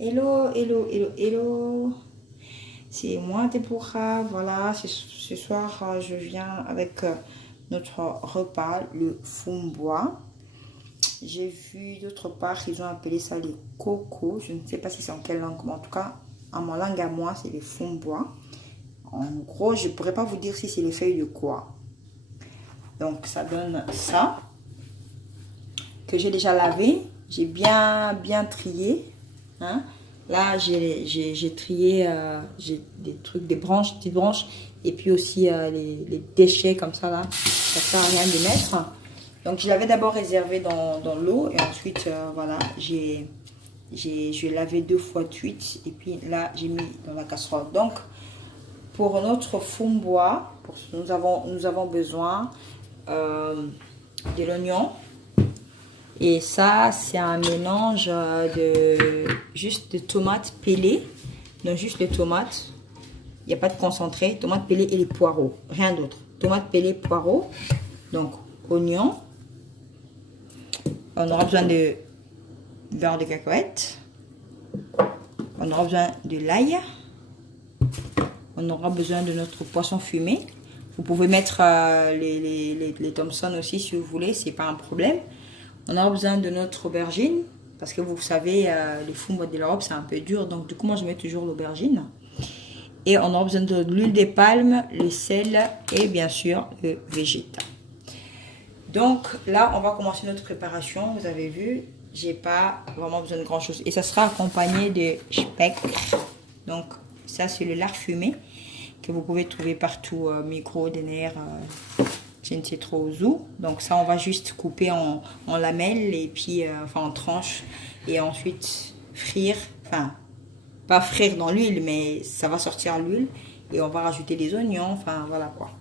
Hello, hello, hello, hello. C'est moi, Déborah. Voilà, ce soir, je viens avec notre repas, le fumbois. J'ai vu d'autre part, ils ont appelé ça les cocos. Je ne sais pas si c'est en quelle langue, mais en tout cas, en ma langue à moi, c'est les fumbois. En gros, je ne pourrais pas vous dire si c'est les feuilles de quoi. Donc, ça donne ça, que j'ai déjà lavé. J'ai bien trié. Hein. Là, j'ai trié j'ai des trucs, des branches, petites branches, et puis aussi les déchets comme ça, là. Ça sert à rien de mettre. Donc, je l'avais d'abord réservé dans l'eau, et ensuite, voilà, j'ai lavé 2 fois de suite, et puis là, j'ai mis dans la casserole. Donc, pour notre fumbois, nous avons besoin de l'oignon. Et ça, c'est un mélange juste de tomates pelées. Donc, juste les tomates. Il n'y a pas de concentré. Tomates pelées et les poireaux. Rien d'autre. Tomates pelées, poireaux. Donc, oignons. On aura besoin de beurre de cacahuète. On aura besoin de l'ail. On aura besoin de notre poisson fumé. Vous pouvez mettre les Thompson aussi si vous voulez. C'est pas un problème. On aura besoin de notre aubergine, parce que vous savez, les fumbois de l'Europe, c'est un peu dur. Donc, du coup, moi, je mets toujours l'aubergine. Et on aura besoin de l'huile de palme, le sel et bien sûr, le végétal. Donc, là, on va commencer notre préparation. Vous avez vu, j'ai pas vraiment besoin de grand-chose. Et ça sera accompagné de speck. Donc, ça, c'est le lard fumé que vous pouvez trouver partout, Migros, Denner, je ne sais trop où. Donc ça, on va juste couper en lamelles et puis enfin en tranches et ensuite frire. Enfin, pas frire dans l'huile, mais ça va sortir l'huile et on va rajouter des oignons. Enfin, voilà quoi.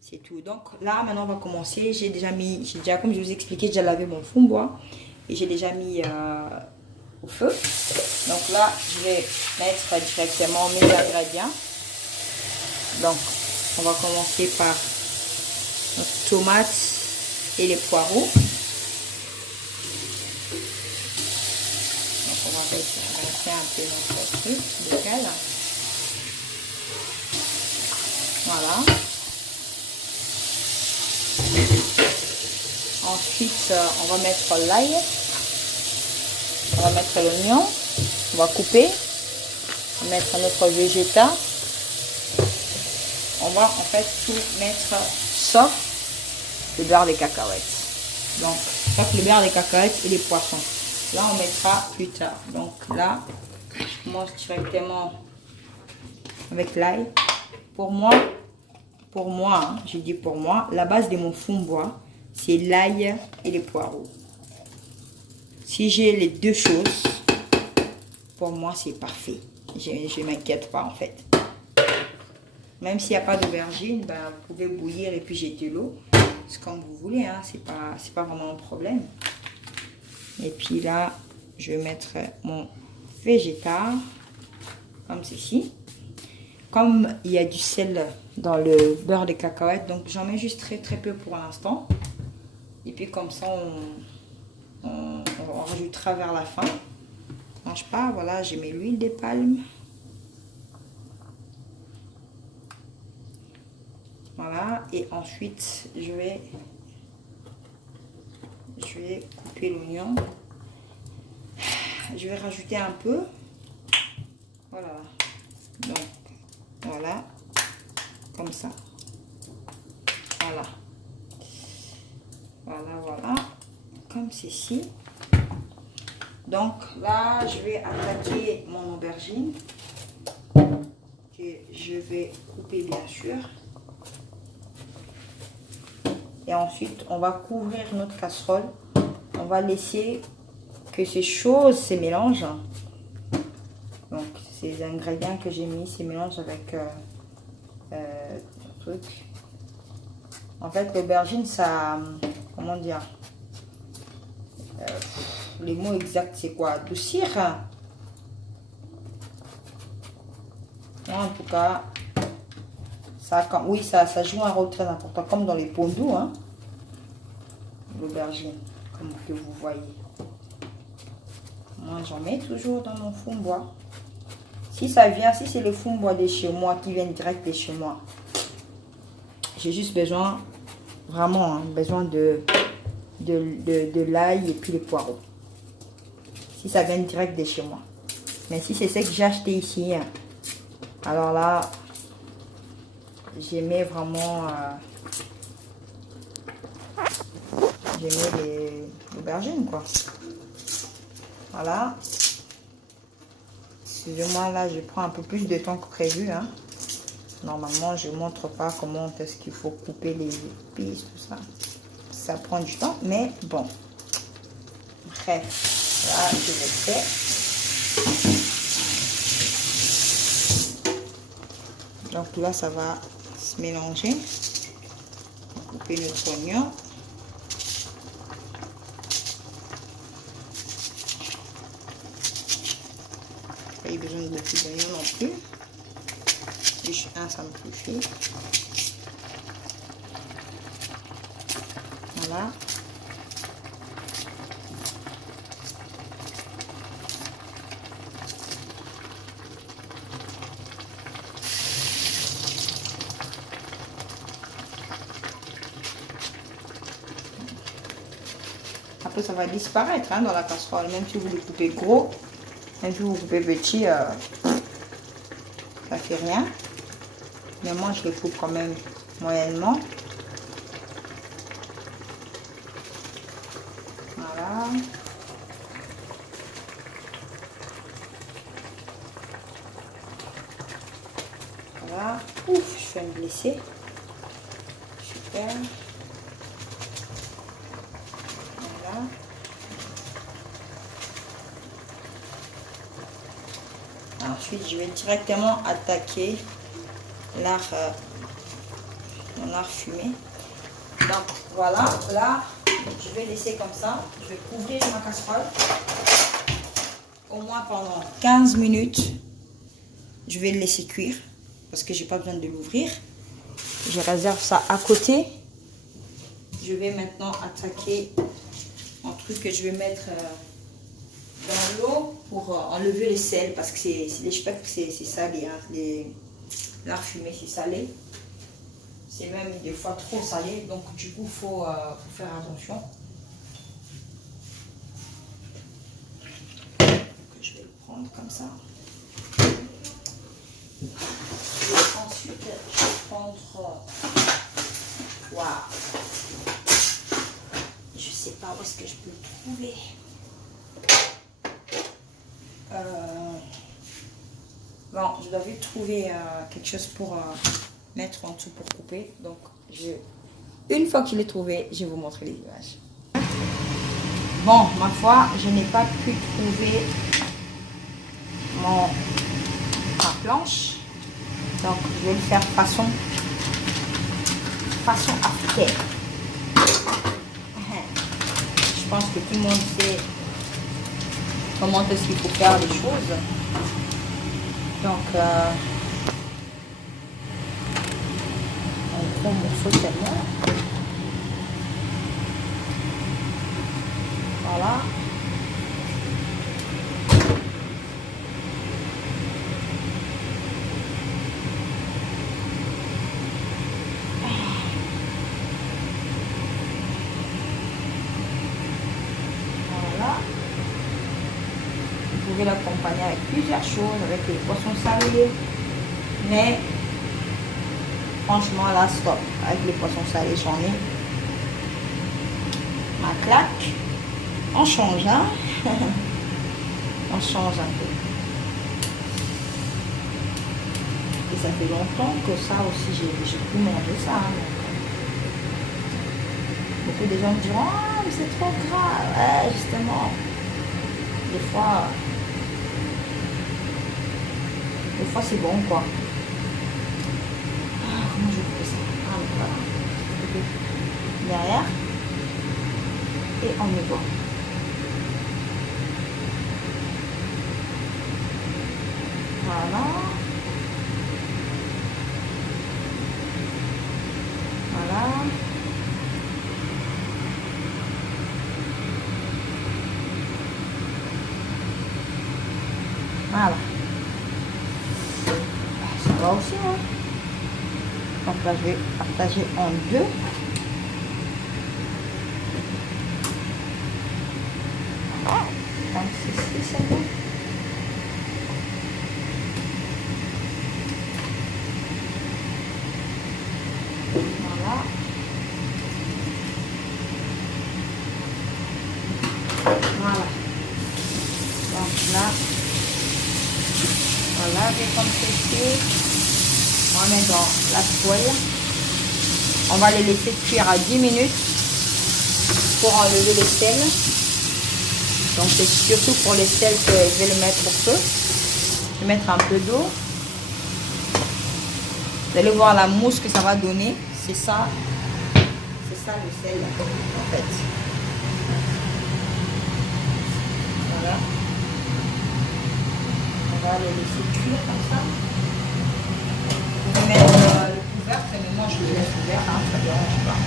C'est tout. Donc là, maintenant, on va commencer. J'ai déjà, comme je vous ai expliqué, j'ai déjà lavé mon fumbois et j'ai déjà mis au feu. Donc là, je vais mettre directement mes ingrédients. Donc, on va commencer par notre tomate et les poireaux. Donc on va baisser un peu notre truc local. Voilà. Ensuite, on va mettre l'ail. On va mettre l'oignon. On va couper. On va mettre notre végétal. On va en fait tout mettre sauf le beurre de cacahuètes. Donc, sauf le beurre de cacahuètes et les poissons. Là, on mettra plus tard. Donc là, je commence directement avec l'ail. Pour moi, hein, j'ai dit pour moi, la base de mon fumbois, c'est l'ail et les poireaux. Si j'ai les deux choses, pour moi, c'est parfait. Je ne m'inquiète pas en fait. Même s'il n'y a pas d'aubergine, ben, vous pouvez bouillir et puis jeter l'eau. C'est comme vous voulez, hein. C'est pas vraiment un problème. Et puis là, je vais mettre mon végétal, comme ceci. Comme il y a du sel dans le beurre de cacahuète, donc j'en mets juste très peu pour l'instant. Et puis comme ça, on rajoutera vers la fin. Ça mange pas, voilà, j'ai mis l'huile de palme. Voilà, et ensuite je vais couper l'oignon. Je vais rajouter un peu. Voilà. Donc, voilà. Comme ça. Voilà. Voilà. Comme ceci. Donc là, je vais attaquer mon aubergine. Que je vais couper bien sûr. Et ensuite, on va couvrir notre casserole. On va laisser que ces choses se mélangent. Donc, ces ingrédients que j'ai mis se mélangent avec le truc. En fait, l'aubergine, ça... Comment dire, les mots exacts, c'est quoi? Adoucir. En tout cas... oui, ça joue un rôle très important, comme dans les pondous, hein, l'aubergine, comme que vous voyez. Moi, j'en mets toujours dans mon fond bois. Si ça vient, si c'est le fond bois de chez moi, qui vient direct de chez moi, j'ai juste besoin, vraiment, hein, besoin de l'ail et puis les poireaux. Si ça vient direct de chez moi. Mais si c'est ce que j'ai acheté ici, hein, alors là, j'aimais vraiment... j'aimais les aubergines, quoi. Voilà. Excusez-moi, là, je prends un peu plus de temps que prévu. Hein. Normalement, je ne montre pas comment est-ce qu'il faut couper les épices, tout ça. Ça prend du temps, mais bon. Bref, là, je le fais. Donc là, ça va se mélanger. On va couper notre oignon. Pas besoin de beaucoup d'oignons non plus. Juste un, ça me suffit. Voilà. Après, ça va disparaître hein, dans la casserole. Même si vous le coupez gros, même si vous coupez petit, ça fait rien. Mais moi, je les coupe quand même moyennement. Voilà. Voilà. Ouf, je vais me blesser. Super. Voilà. Ensuite, je vais directement attaquer mon lard fumé. Donc voilà, là, je vais laisser comme ça. Je vais couvrir ma casserole. Au moins pendant 15 minutes. Je vais le laisser cuire parce que j'ai pas besoin de l'ouvrir. Je réserve ça à côté. Je vais maintenant attaquer un truc que je vais mettre dans l'eau pour enlever les sels parce que je sais que c'est salé. Hein. Lard fumé, c'est salé. C'est même des fois trop salé. Donc du coup, faut faire attention. Je vais le prendre comme ça. Ensuite, je vais prendre... Waouh! Je sais pas où est-ce que je peux le trouver. Bon, je dois vite trouver quelque chose pour mettre en dessous pour couper. Donc, une fois que je l'ai trouvé, je vais vous montrer les images. Bon, ma foi, je n'ai pas pu trouver ma planche. Donc, je vais le faire façon africaine. Je pense que tout le monde sait comment est-ce qu'il faut faire les choses. Donc, un gros morceau seulement. Voilà. Vous pouvez l'accompagner avec plusieurs choses, avec les poissons salés, mais franchement là stop, avec les poissons salés j'en ai ma claque. On change, hein. On change un peu. Et ça fait longtemps que ça aussi j'ai pu manger ça. Hein. Beaucoup de gens me diront ah mais c'est trop gras. Ouais, justement, des fois c'est bon quoi. Ah, comment je fais ça? Ah voilà. Derrière. Et on y va. Voilà. Voilà. Voilà. Ça va aussi, hein. Donc là, je vais partager en deux. Comme ceci, c'est bon. Voilà. Voilà. Donc là, voilà, comme ceci. On met dans la poêle. On va les laisser cuire à 10 minutes pour enlever les sels. Donc c'est surtout pour les sels que je vais le mettre au feu. Je vais mettre un peu d'eau. Vous allez voir la mousse que ça va donner. C'est ça le sel en fait. Voilà. On va les laisser cuire comme ça. Vous pouvez mettre le couvercle, mais moi je le laisse ouvert, hein, ça ne dérange pas.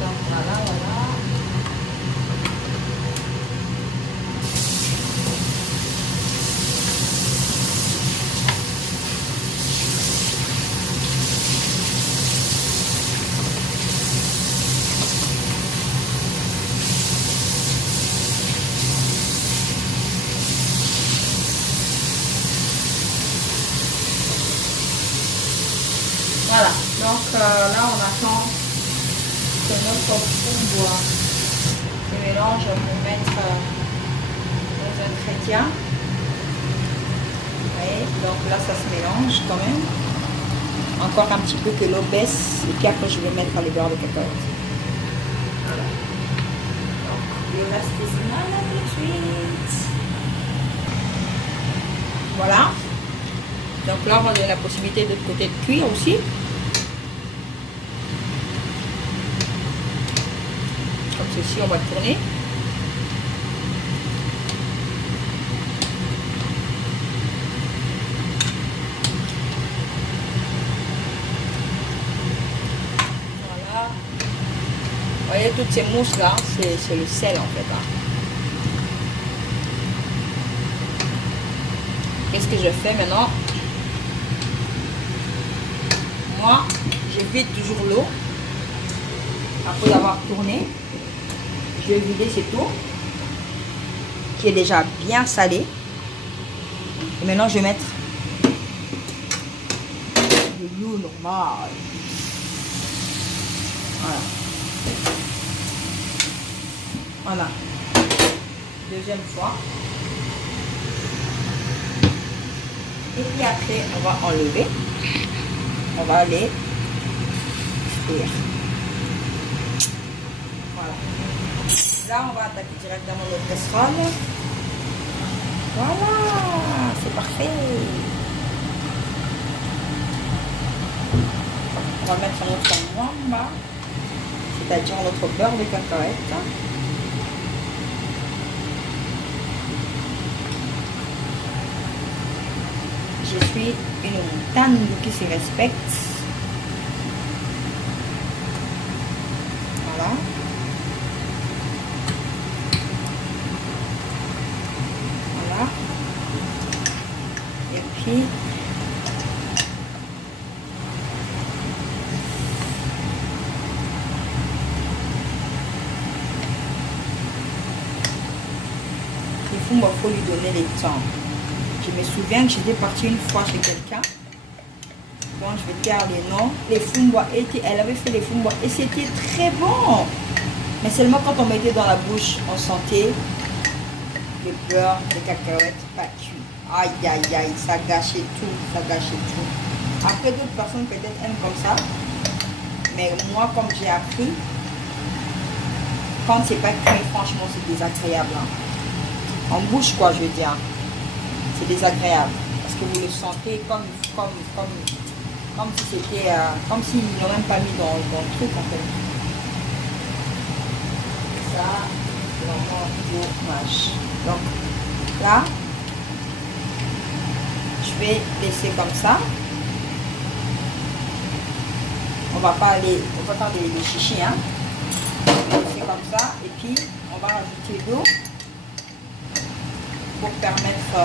Donc voilà, voilà. Voilà, donc là on attend que notre fond se mélange pour mettre nos ingrédients. Vous voyez, donc là ça se mélange quand même. Encore un petit peu que l'eau baisse et puis après je vais mettre les beurres de cacahuètes. Voilà. Donc le reste est là tout de suite. Voilà. Donc là on va donner la possibilité de l'autre côté de cuire aussi. Comme ceci, on va tourner. Voilà. Vous voyez toutes ces mousses là, c'est le sel en fait. Hein. Qu'est-ce que je fais maintenant? Moi, je vide toujours l'eau. Après avoir tourné, je vais vider cette eau qui est déjà bien salée. Et maintenant, je vais mettre de l'eau normale. Voilà. Voilà. Deuxième fois. Et puis après, on va enlever. On va aller frire. Voilà. Là, on va attaquer directement notre casserole. Voilà, c'est parfait. On va mettre notre mwamba, c'est-à-dire notre beurre de cacahuète. Je suis une montagne qui se respecte. Voilà. Voilà. Et puis, il faut lui donner le temps. Je me souviens que j'étais partie une fois chez quelqu'un. Bon, je vais dire les noms. Les fumbois elle avait fait les fumbois et c'était très bon. Mais seulement quand on mettait dans la bouche, on sentait le beurre, les cacahuètes pas cuit. Aïe, aïe, aïe, ça gâchait tout, ça gâchait tout. Après, d'autres personnes peut-être aiment comme ça. Mais moi, comme j'ai appris, quand c'est pas cuit, franchement, c'est désagréable. Hein. En bouche, quoi, je veux dire. C'est désagréable parce que vous le sentez comme si c'était comme s'ils n'ont même pas mis dans le truc en fait. Ça, c'est vraiment dommage. Donc là, Je vais laisser comme ça. On va pas faire des chichis, hein. On va laisser comme ça et puis on va rajouter l'eau pour permettre à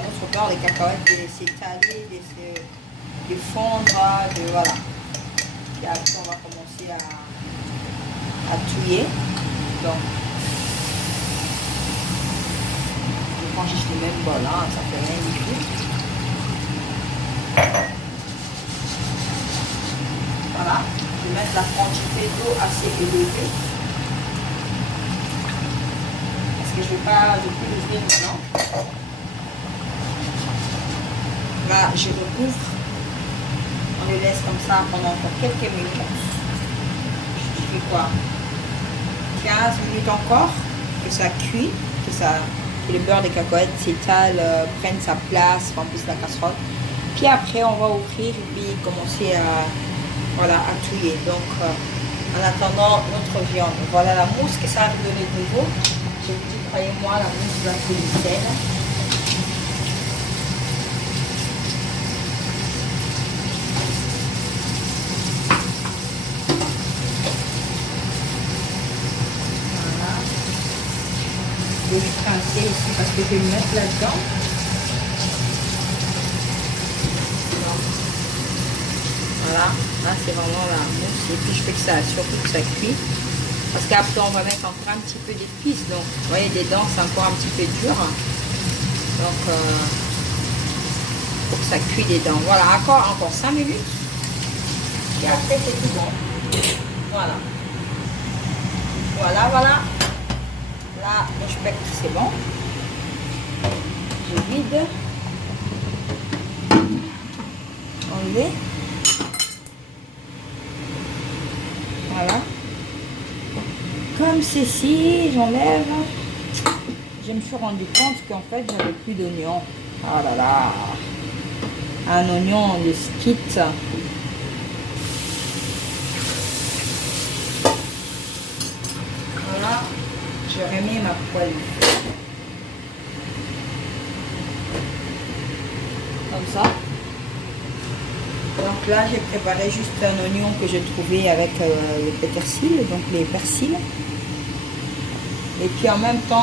notre beurre de cacahuètes de s'étaler, de fondre, voilà. Et après on va commencer à touiller. Donc je prends juste le même bol, hein, ça fait rien du tout. Voilà, je vais mettre la quantité d'eau assez élevée. Parce que je ne vais plus l'ouvrir maintenant. Là, je recouvre. On le laisse comme ça pendant encore quelques minutes. Je fais quoi? 15 minutes encore, que ça cuit, que le beurre de cacahuètes s'étale, prenne sa place, remplisse la casserole. Puis après, on va ouvrir et puis commencer à touiller. Donc, en attendant notre viande, voilà la mousse que ça a donné de nouveau. Je vous dis, croyez-moi, la mousse va se nickel. Voilà. Je vais rincer ici parce que je vais le mettre là-dedans. Voilà, là c'est vraiment la mousse et puis je fais que ça, surtout que ça cuit. Parce qu'après on va mettre encore un petit peu d'épices, donc vous voyez dedans c'est encore un petit peu dur. Donc il faut que ça cuit dedans. Voilà, encore 5 minutes. Et après c'est tout bon. Voilà. Voilà. Là le spectre c'est bon. Je vide. Enlever. Voilà. Comme ceci, j'enlève. Je me suis rendu compte qu'en fait, j'avais plus d'oignon. Ah là là. Un oignon de skit. Voilà. Je remets ma poêle. Comme ça. Donc là, j'ai préparé juste un oignon que j'ai trouvé avec le pétersil, donc les persils. Et puis en même temps,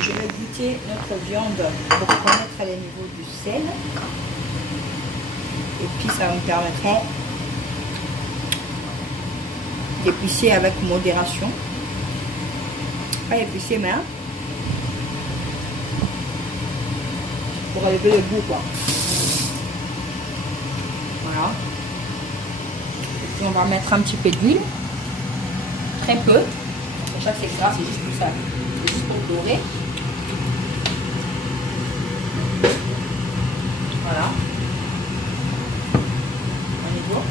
je vais goûter notre viande pour connaître les niveaux du sel. Et puis ça me permettra d'épicer avec modération. Pas épicer, mais hein, pour élever le goût, quoi. Voilà. Et puis on va mettre un petit peu d'huile. Très peu. Pour ça c'est gras, c'est juste pour ça. C'est juste pour dorer. Voilà. On est bon.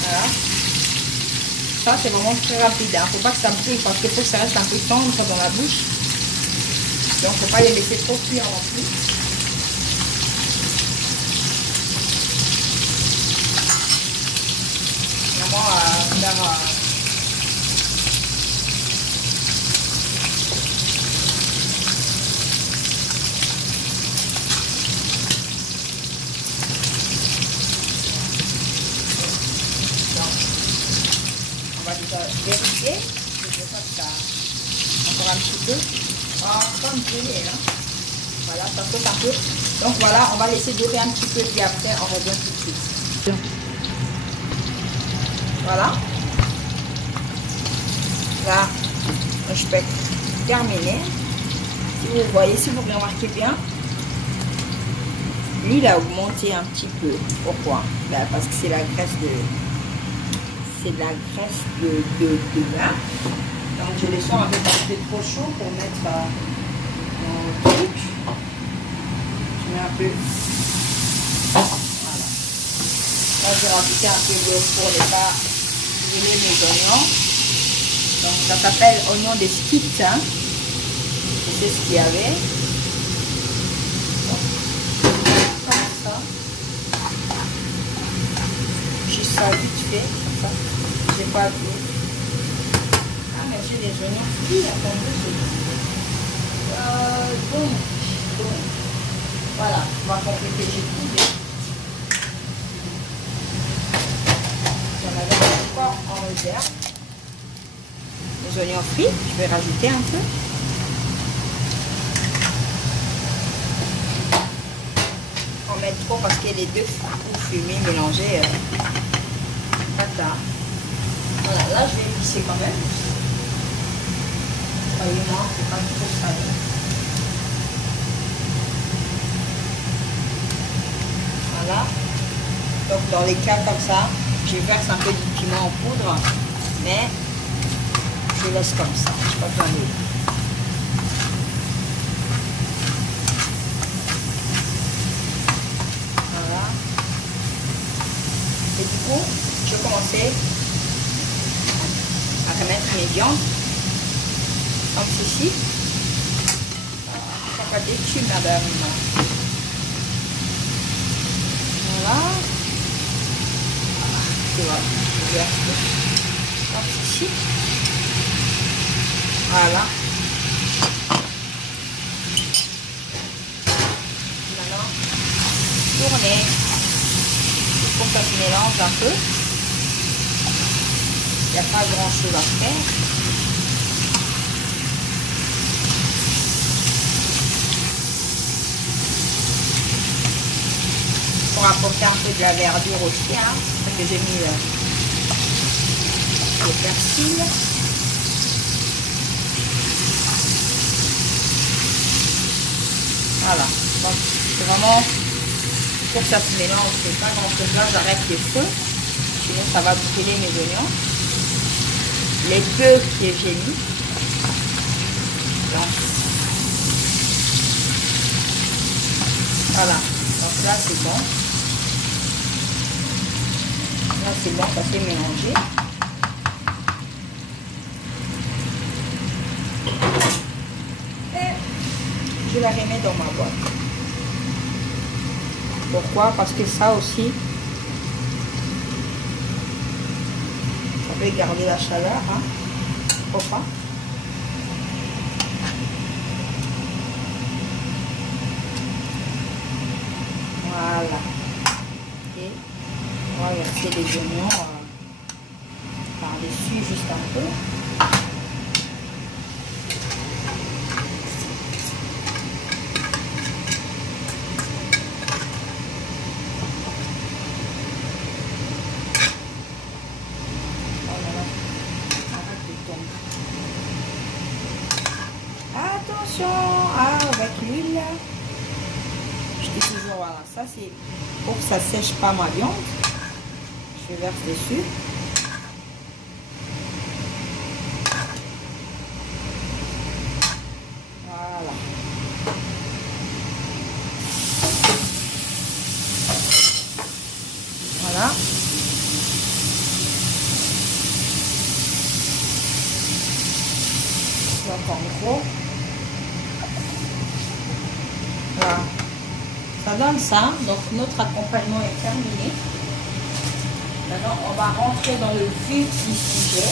Voilà. Ça c'est vraiment très rapide, hein. Faut pas que ça brûle parce qu'il faut que ça reste un peu tendre dans la bouche. Donc faut pas les laisser trop cuire non plus. Vraiment on va déjà vérifier. Je vais faire ça encore un petit peu. Comme gelé, hein. Voilà, ça saute un peu. Donc voilà, on va laisser dorer un petit peu et après on revient tout de suite. Voilà. Là, je peux terminer. Si vous voyez, si vous remarquez bien, l'huile a augmenté un petit peu. Pourquoi? Ben, parce que c'est la graisse de vin. Donc je les sens avec un peu trop chaud pour mettre mon truc. Je mets un peu. Voilà. Là je vais rajouter un peu d'eau pour ne pas brûler mes oignons. Donc ça s'appelle oignon de skit. Hein. C'est ce qu'il y avait. Comme ça. juste ça vite fait, comme ça. J'ai pas vu. Ah, mais j'ai des oignons frits, attendez. Bon. Voilà, on va compléter, j'ai coupé. J'en avais encore en réserve. Les oignons frits, je vais rajouter un peu. En mettre trop parce que les deux fumés mélangés, pas tard. Voilà, là je vais épicer quand même. Croyez-moi, c'est pas trop salé. Voilà. Donc dans les cas comme ça, je verse un peu du piment en poudre, mais je laisse comme ça. Je n'ai pas besoin de... Voilà. Et du coup, je vais commencer à remettre mes viandes. Comme ceci. Ça va déçu, madame. Voilà. Tu vois, je verse comme ceci. Voilà. Maintenant, tourner pour que ça se mélange un peu. Il n'y a pas grand chose à faire. Pour apporter un peu de la verdure aussi, hein. C'est ça que j'ai mis le persil. Voilà, donc c'est vraiment pour que ça se mélange, c'est pas grand chose là, j'arrête les feux, sinon ça va brûler mes oignons. Les peu que j'ai mis, là. Voilà, donc là c'est bon. Là c'est bon, ça s'est mélangé. Je la remets dans ma boîte. Pourquoi? Parce que ça aussi, ça peut garder la chaleur, hein? Faut pas. Voilà. Et on va verser les oignons par-dessus juste un peu. Avec l'huile, je dis toujours voilà, ça c'est pour que ça sèche pas ma viande. Je verse dessus. Voilà. Voilà. C'est encore micro. Voilà. Ça donne ça. Donc notre accompagnement est terminé. Maintenant on va rentrer dans le vif du sujet.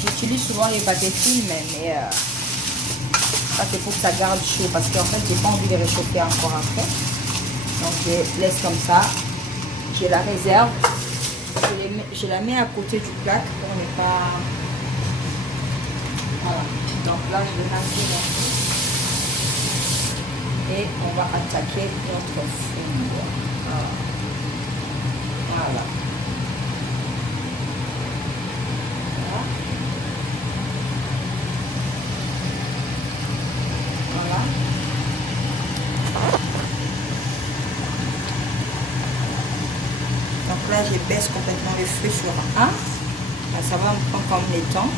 J'utilise souvent les paquets films, mais ça c'est pour que ça garde chaud parce qu'en fait j'ai pas envie de réchauffer encore après. Donc je laisse comme ça. Je la réserve. Je la mets à côté du plat pour ne pas... Voilà. Donc là je vais maintenir. Et on va attaquer notre four. Voilà. Voilà. Donc là, je baisse complètement le feu sur 1. Là, ça va me prendre comme les temps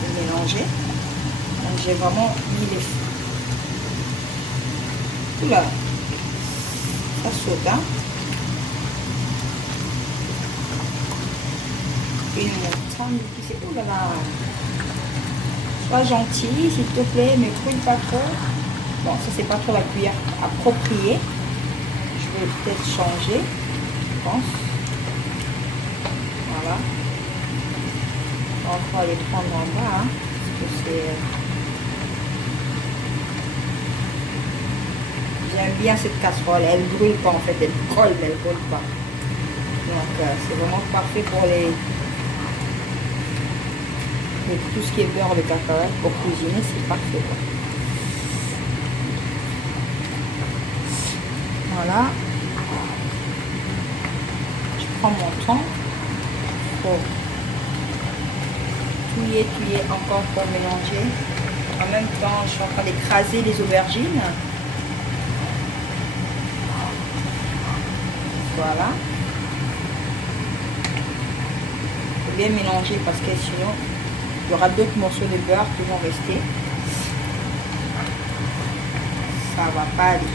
de mélanger. Donc j'ai vraiment mis les feux. Oula, ça saute, hein. Une montagne qui s'est... Oulala. Sois gentil, s'il te plaît, mais brûle pas trop. Bon, ça c'est pas trop la cuillère appropriée. Je vais peut-être changer, je pense. Voilà. On va les prendre en bas, hein, parce que c'est... J'aime bien cette casserole. Elle brûle pas en fait, elle colle, mais elle brûle pas. Donc c'est vraiment parfait pour tout ce qui est beurre de cacahuète pour cuisiner, c'est parfait. Voilà. Je prends mon temps pour touiller encore pour mélanger. En même temps, je suis en train d'écraser les aubergines. Voilà. Il faut bien mélanger parce que sinon, il y aura d'autres morceaux de beurre qui vont rester. Ça va pas aller.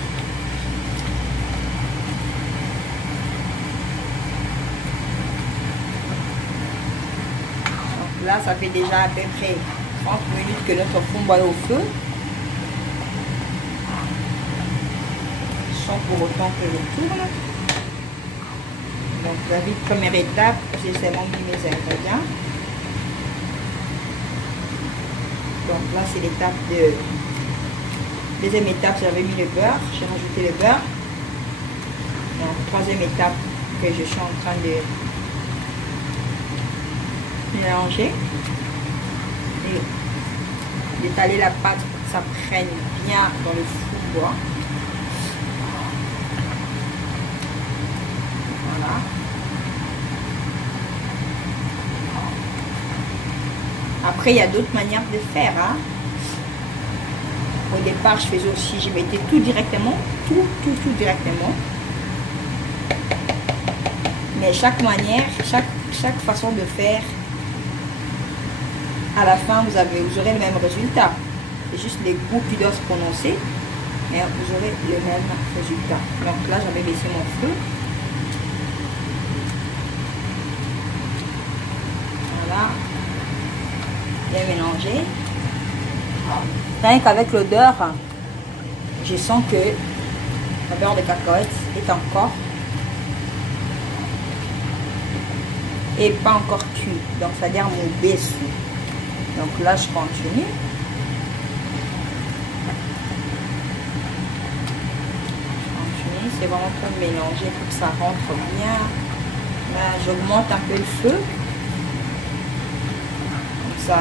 Donc là, ça fait déjà à peu près 30 minutes que notre fond boit au feu. Sans pour autant que je tourne. Donc la première étape, j'ai seulement mis mes ingrédients. Donc là c'est l'étape de... Deuxième étape, j'avais mis le beurre, j'ai rajouté le beurre. Donc troisième étape que je suis en train de mélanger. Et d'étaler la pâte pour que ça prenne bien dans le four bois. Voilà. Après, il y a d'autres manières de faire. Hein. Au départ, je faisais aussi, je mettais tout directement, tout directement. Mais chaque manière, chaque façon de faire, à la fin, vous aurez le même résultat. C'est juste les goûts qui doivent se prononcer, mais vous aurez le même résultat. Donc là, j'avais baissé mon feu. Voilà. Bien mélangé. Rien qu'avec l'odeur, je sens que le beurre de cacahuète est encore et pas encore cuit. Donc, c'est-à-dire mon baisse. Donc là, je continue. C'est vraiment pour mélanger pour que ça rentre bien. Là, j'augmente un peu le feu. Comme ça.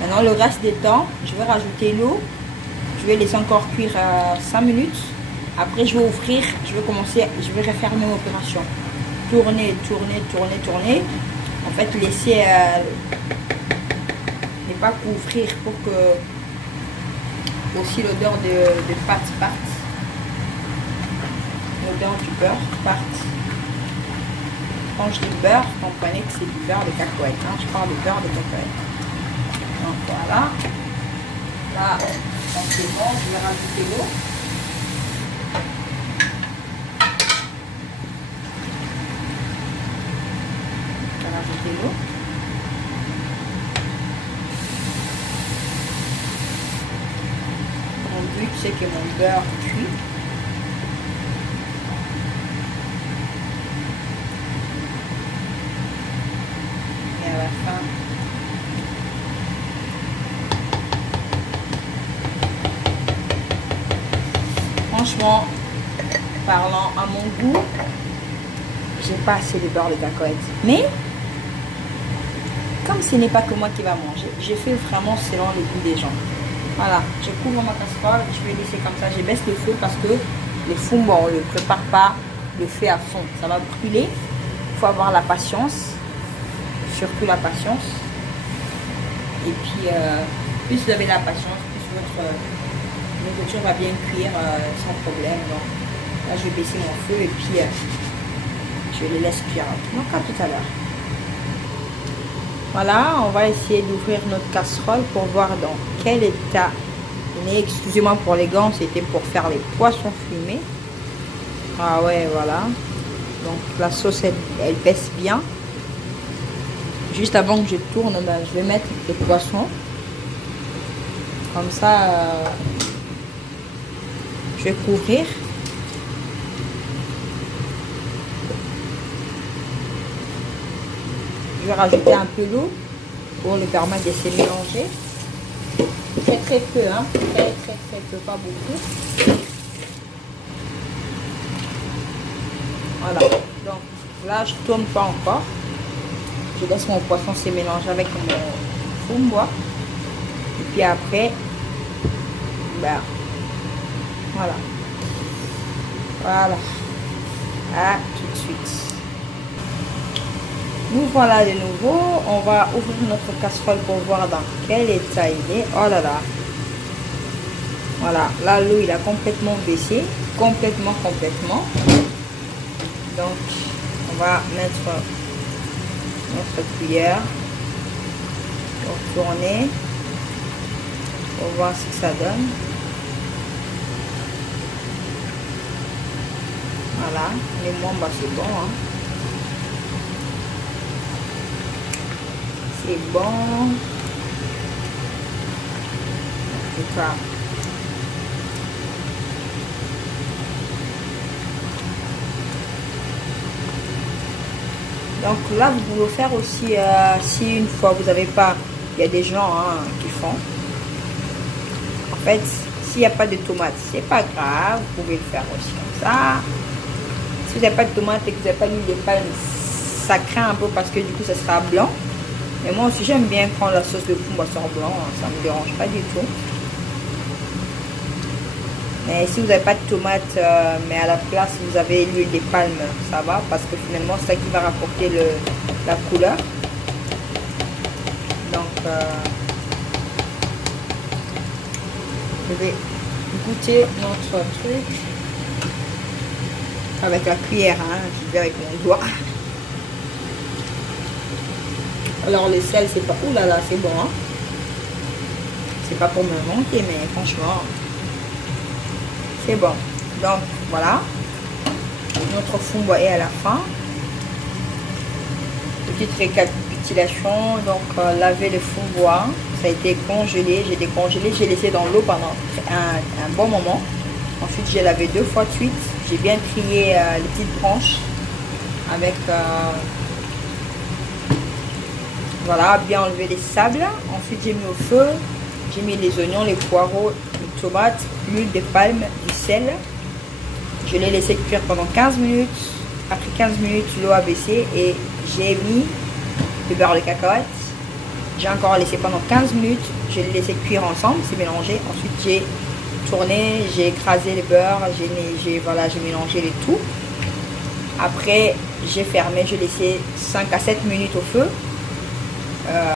Maintenant, le reste des temps, je vais rajouter l'eau. Je vais laisser encore cuire 5 minutes. Après, je vais ouvrir. Je vais refermer l'opération. Tourner. En fait, laisser ne pas couvrir pour que aussi l'odeur de pâte parte. L'odeur du beurre parte. Quand je dis beurre, comprenez que c'est du beurre de cacahuète. Hein. Je parle de beurre de cacahuète. Donc voilà. Là, c'est bon, je vais rajouter l'eau. Je vais rajouter l'eau. Mon but, c'est que mon beurre cuit. Et à la fin, franchement, parlant à mon goût, j'ai pas assez de beurre de cacahuète. Mais, comme ce n'est pas que moi qui va manger, je fais vraiment selon le goût des gens. Voilà, je couvre ma casserole, je vais laisser comme ça, je baisse le feu parce que le fond, bon, on ne le prépare pas le feu à fond. Ça va brûler, il faut avoir la patience, surtout la patience. Et puis, plus vous avez la patience, plus votre nourriture va bien cuire sans problème. Donc là, je vais baisser mon feu et puis je les laisse cuire. Donc à tout à l'heure. Voilà, on va essayer d'ouvrir notre casserole pour voir dans quel état il est. Excusez-moi pour les gants, c'était pour faire les poissons fumés. Ah ouais, voilà. Donc la sauce, elle baisse bien. Juste avant que je tourne, ben, je vais mettre les poissons. Comme ça, je vais couvrir. Je vais rajouter un peu d'eau pour le permettre de se mélanger. Très peu, hein. Très peu, pas beaucoup. Voilà. Donc là, je tourne pas encore. Je laisse mon poisson se mélanger avec mon fumboa. Et puis après, ben, voilà. Voilà. À tout de suite. Nous voilà de nouveau. On va ouvrir notre casserole pour voir dans quel état il est. Oh là là. Voilà. Là, l'eau, il a complètement baissé. Complètement. Donc, on va mettre notre cuillère pour tourner. Pour voir ce que ça donne. Voilà. Les membres, c'est bon, hein. C'est bon. En tout cas. Donc là, vous pouvez faire aussi, si une fois vous n'avez pas, il y a des gens hein, qui font. En fait, s'il n'y a pas de tomates, c'est pas grave, vous pouvez le faire aussi comme ça. Si vous n'avez pas de tomates et que vous n'avez pas l'huile de palme, ça craint un peu parce que du coup, ça sera blanc. Mais moi aussi, j'aime bien prendre la sauce de fumboa blanc, ça ne me dérange pas du tout. Mais si vous n'avez pas de tomates, mais à la place vous avez l'huile de palme, ça va parce que finalement c'est ça qui va rapporter la couleur. Donc je vais goûter notre truc avec la cuillère, hein, je vais avec mon doigt. Alors le sel c'est pas, oulala c'est bon, hein. C'est pas pour me manquer mais franchement c'est bon. Donc voilà, notre fumboa est à la fin. Petite récapitulation, donc laver le fumboa, ça a été congelé, j'ai décongelé, j'ai laissé dans l'eau pendant un bon moment. Ensuite j'ai lavé 2 fois de suite, j'ai bien trié les petites branches avec voilà, bien enlevé les sables. Ensuite j'ai mis au feu, j'ai mis les oignons, les poireaux, les tomates, l'huile de palme, du sel. Je l'ai laissé cuire pendant 15 minutes. Après 15 minutes, l'eau a baissé et j'ai mis le beurre de cacahuète. J'ai encore laissé pendant 15 minutes. Je l'ai laissé cuire ensemble, c'est mélangé. Ensuite, j'ai tourné, j'ai écrasé le beurre, voilà, j'ai mélangé le tout. Après, j'ai fermé, j'ai laissé 5 à 7 minutes au feu.